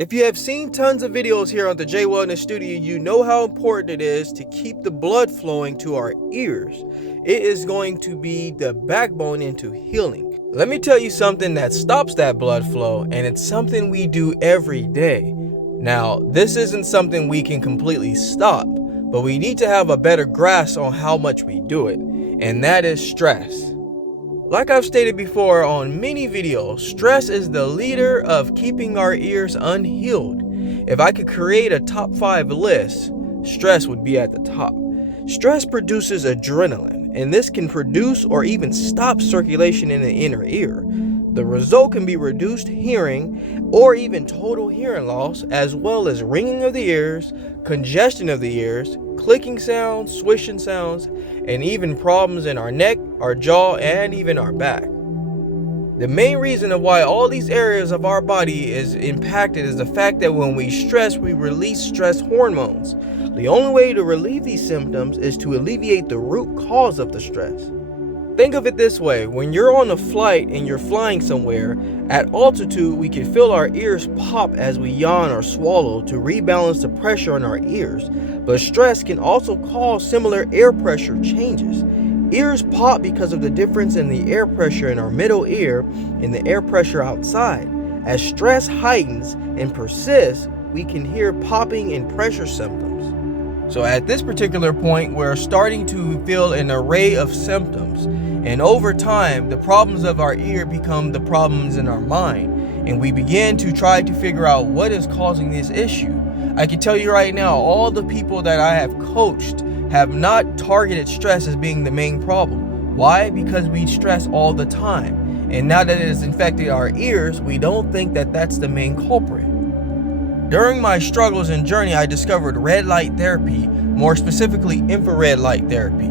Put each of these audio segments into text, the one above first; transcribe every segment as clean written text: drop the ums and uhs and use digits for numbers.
If you have seen tons of videos here on the Jaye Wellness Studio, you know how important it is to keep the blood flowing to our ears. It is going to be the backbone into healing. Let me tell you something that stops that blood flow, and it's something we do every day. Now, this isn't something we can completely stop, but we need to have a better grasp on how much we do it, and that is stress. Like I've stated before on many videos, stress is the leader of keeping our ears unhealed. If I could create a top 5 list, stress would be at the top. Stress produces adrenaline, and this can produce or even stop circulation in the inner ear. The result can be reduced hearing or even total hearing loss, as well as ringing of the ears, congestion of the ears, clicking sounds, swishing sounds, and even problems in our neck, our jaw, and even our back. The main reason of why all these areas of our body is impacted is the fact that when we stress, we release stress hormones. The only way to relieve these symptoms is to alleviate the root cause of the stress. Think of it this way: when you're on a flight and you're flying somewhere, at altitude we can feel our ears pop as we yawn or swallow to rebalance the pressure on our ears, but stress can also cause similar air pressure changes. Ears pop because of the difference in the air pressure in our middle ear and the air pressure outside. As stress heightens and persists, we can hear popping and pressure symptoms. So at this particular point, we're starting to feel an array of symptoms, and over time, the problems of our ear become the problems in our mind, and we begin to try to figure out what is causing this issue. I can tell you right now, all the people that I have coached have not targeted stress as being the main problem. Why? Because we stress all the time, and now that it has infected our ears, we don't think that that's the main culprit. During my struggles and journey, I discovered red light therapy, more specifically infrared light therapy.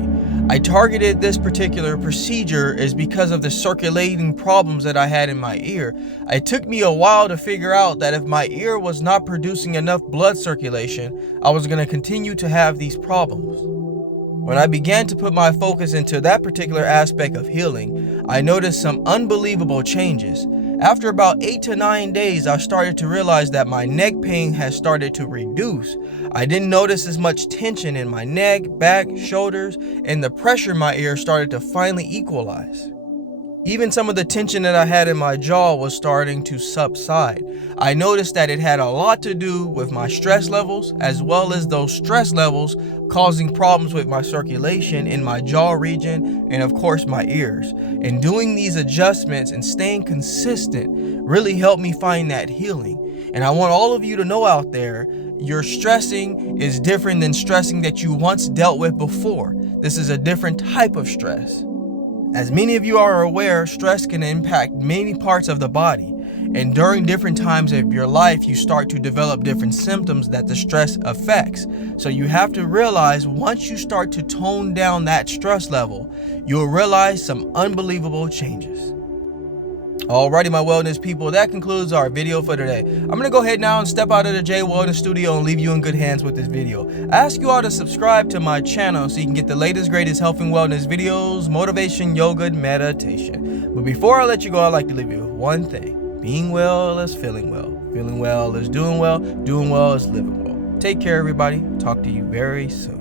I targeted this particular procedure is because of the circulating problems that I had in my ear. It took me a while to figure out that if my ear was not producing enough blood circulation, I was going to continue to have these problems. When I began to put my focus into that particular aspect of healing, I noticed some unbelievable changes. After about 8 to 9 days, I started to realize that my neck pain has started to reduce. I didn't notice as much tension in my neck, back, shoulders, and the pressure in my ear started to finally equalize. Even some of the tension that I had in my jaw was starting to subside. I noticed that it had a lot to do with my stress levels, as well as those stress levels causing problems with my circulation in my jaw region and of course my ears. And doing these adjustments and staying consistent really helped me find that healing. And I want all of you to know out there, your stressing is different than stressing that you once dealt with before. This is a different type of stress. As many of you are aware, stress can impact many parts of the body, and during different times of your life, you start to develop different symptoms that the stress affects. So you have to realize once you start to tone down that stress level, you'll realize some unbelievable changes. Alrighty, my wellness people, that concludes our video for today. I'm going to go ahead now and step out of the Jaye Wellness Studio and leave you in good hands with this video. I ask you all to subscribe to my channel so you can get the latest, greatest health and wellness videos, motivation, yoga, and meditation. But before I let you go, I'd like to leave you with one thing. Being well is feeling well is doing well is living well. Take care, everybody. Talk to you very soon.